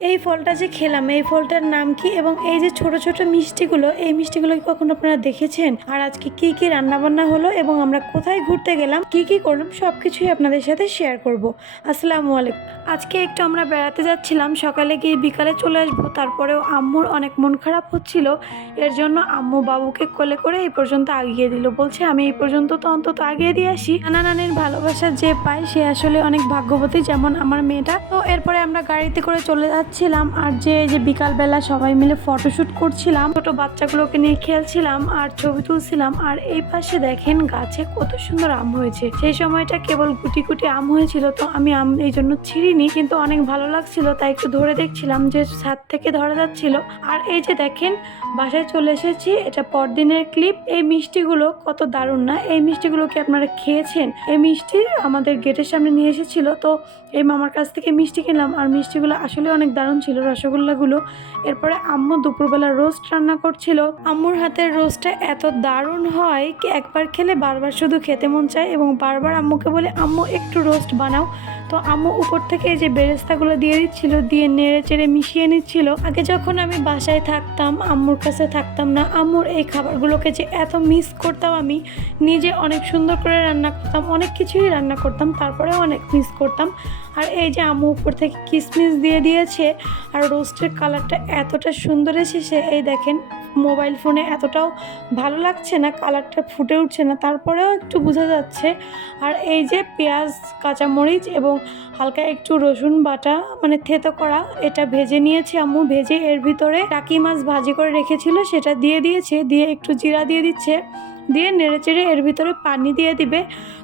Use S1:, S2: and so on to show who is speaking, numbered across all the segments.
S1: এই ফলটা যে খেলাম, এই ফলটার নাম কি? এবং এই যে ছোট ছোট মিষ্টিগুলো, এই মিষ্টিগুলো কি কখনো আপনারা দেখেছেন? আর আজকে কি কি রান্না বান্না হলো এবং আমরা কোথায় ঘুরতে গেলাম, কি কি করলাম সব কিছুই আপনাদের সাথে শেয়ার করব। আসসালামু আলাইকুম। আজকে একটু আমরা বেড়াতে যাচ্ছিলাম, সকালে গিয়ে বিকালে চলে আসব, তারপরেও আম্মুর অনেক মন খারাপ হচ্ছিল। এর জন্য আম্মু বাবুকে কোলে করে এই পর্যন্ত আগিয়ে দিল, বলছে, আমি এই পর্যন্ত তো অন্তত আগিয়ে দিয়ে আসি। নানা নানির ভালোবাসা যে পায়, সে আসলে অনেক ভাগ্যবতী যেমন আমার মেয়েটা। তো এরপরে আমরা গাড়িতে করে চলে যাচ্ছিলাম আর যে এই যে বিকালবেলা সবাই মিলে ফটোশ্যুট করছিলাম, ছোট বাচ্চাগুলোকে নিয়ে খেলছিলাম আর ছবি তুলছিলাম। আর এই পাশে দেখেন গাছে কত সুন্দর আম হয়েছে। সেই সময়টা কেবল গুটি গুটি আম হয়েছিল, তো আমি আম এই জন্য ছিঁড়িনি, কিন্তু অনেক ভালো লাগছিল, তাই একটু ধরে দেখছিলাম যে ছাদ থেকে ধরা যাচ্ছিল। আর এই যে দেখেন, বাসায় চলে এসেছি, এটা পরদিনের ক্লিপ এই মিষ্টিগুলো কত দারুণ না? এই মিষ্টিগুলো কি আপনারা খেয়েছেন? এই মিষ্টি আমাদের গেটের সামনে নিয়ে এসেছিল, তো এই মামার কাছ থেকে মিষ্টি কিনলাম, আর মিষ্টিগুলো আসলে অনেক দারুণ ছিল রসগোল্লাগুলো। এরপরে আম্মু দুপুরবেলা রোস্ট রান্না করছিল। আম্মুর হাতের রোস্টটা এত দারুণ হয় কি একবার খেলে বারবার শুধু খেতে মন চায় এবং বারবার আম্মুকে বলে, আম্মু, একটু রোস্ট বানাও। তো আম্মু উপর থেকে যে বেরেস্তাগুলো দিয়ে দিচ্ছিল, দিয়ে নেড়ে চেড়ে মিশিয়ে নিচ্ছিল। আগে যখন আমি বাসায় থাকতাম, আম্মুর কাছে থাকতাম না, আম্মুর এই খাবারগুলোকে যে এত মিস করতাম আমি, নিজে অনেক সুন্দর করে রান্না করতাম, অনেক কিছুই রান্না করতাম তারপরে অনেক মিস করতাম। আর এই যে আম্মু উপর থেকে কিসমিস দিয়ে দিয়েছে, আর রোস্টের কালারটা এতটা সুন্দর এসেছে, এই দেখেন। মোবাইল ফোনে এতটাও ভালো লাগছে না, কালারটা ফুটে উঠছে না, তারপরেও একটু বোঝা যাচ্ছে। আর এই যে পেঁয়াজ, কাঁচামরিচ এবং হালকা একটু রসুন বাটা মানে থেতো করা, এটা ভেজে নিয়েছে আম্মু, ভেজে এর ভিতরে টাকি মাছ ভাজি করে রেখেছিল, সেটা দিয়ে দিয়েছে, দিয়ে একটু জিরা দিয়ে দিচ্ছে। দিয়ে নেড়েচেড়ে এর ভিতরে পানি দিয়ে দিবে।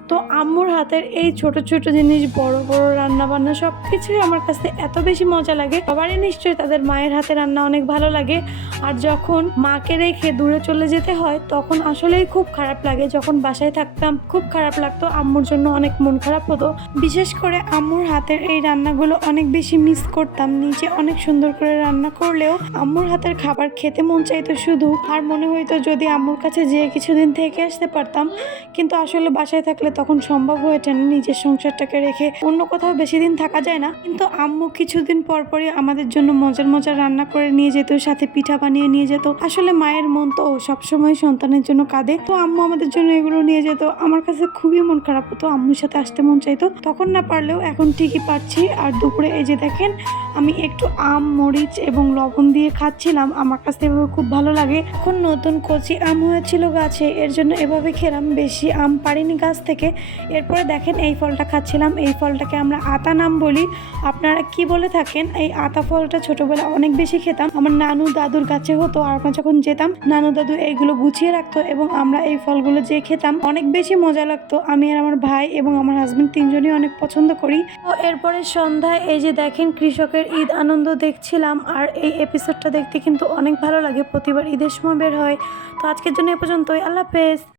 S1: তো আম্মুর হাতের এই ছোট ছোট জিনিস, বড় বড় রান্না বান্না সব কিছুই আমার কাছে এত বেশি মজা লাগে। সবারই নিশ্চয়ই তাদের মায়ের হাতে রান্না অনেক ভালো লাগে। আর যখন মাকে রেখে দূরে চলে যেতে হয়, তখন আসলেই খুব খারাপ লাগে। যখন বাসায় থাকতাম, খুব খারাপ লাগতো। আম্মুর জন্য অনেক মন খারাপ হতো। বিশেষ করে আম্মুর হাতের এই রান্নাগুলো অনেক বেশি মিস করতাম। নিজে অনেক সুন্দর করে রান্না করলেও আম্মুর হাতের খাবার খেতে মন চাইতো শুধু। আর মনে হইতো যদি আম্মুর কাছে যেয়ে কিছুদিন থেকে আসতে পারতাম। কিন্তু আসলে বাসায় থাকলে তখন সম্ভব হয়ে ওঠে না। নিজের সংসারটাকে রেখে অন্য কোথাও বেশি দিন থাকা যায় না। কিন্তু আম্মু কিছুদিন পর পরই আমাদের জন্য মজার মজার রান্না করে নিয়ে যেত, সাথে পিঠা বানিয়ে নিয়ে যেত। আসলে মায়ের মন তো সবসময় সন্তানের জন্য কাঁদে। তো আম্মু আমাদের জন্য এগুলো নিয়ে যেত। আমার কাছে খুবই মন খারাপ হতো। আম্মুর সাথে আসতে মন চাইতো। তখন না পারলেও এখন ঠিকই পারছি। আর দুপুরে এই যে দেখেন, আমি একটু আম, মরিচ এবং লবণ দিয়ে খাচ্ছিলাম। আমার কাছে এভাবে খুব ভালো লাগে। এখন নতুন কচি আম হয়েছিল গাছে। এর জন্য এভাবে খেলাম। বেশি আম পারিনি গাছ থেকে। এরপরে দেখেন এই ফলটা খাচ্ছিলাম। এই ফলটাকে আমরা আতা নাম বলি। আপনারা কি বলে থাকেন? এই আতা ফলটা ছোটবেলা অনেক বেশি খেতাম। আমার নানু দাদুর কাছে হতো। আর আমরা যখন যেতাম, নানু দাদু এইগুলো গুছিয়ে রাখতো এবং আমরা এই ফলগুলো যে খেতাম, অনেক বেশি মজা লাগতো। আমি আর আমার ভাই এবং আমার হাজব্যান্ড তিনজনই অনেক পছন্দ করি। তো এরপরে সন্ধ্যায় এই যে দেখেন কৃষকের ঈদ আনন্দ দেখছিলাম। আর এই এপিসোডটা দেখতে কিন্তু অনেক ভালো লাগে। প্রতিবার ঈদের সময় বের হয়। তো আজকের জন্য এ পর্যন্তই। আল্লাহ হাফেজ।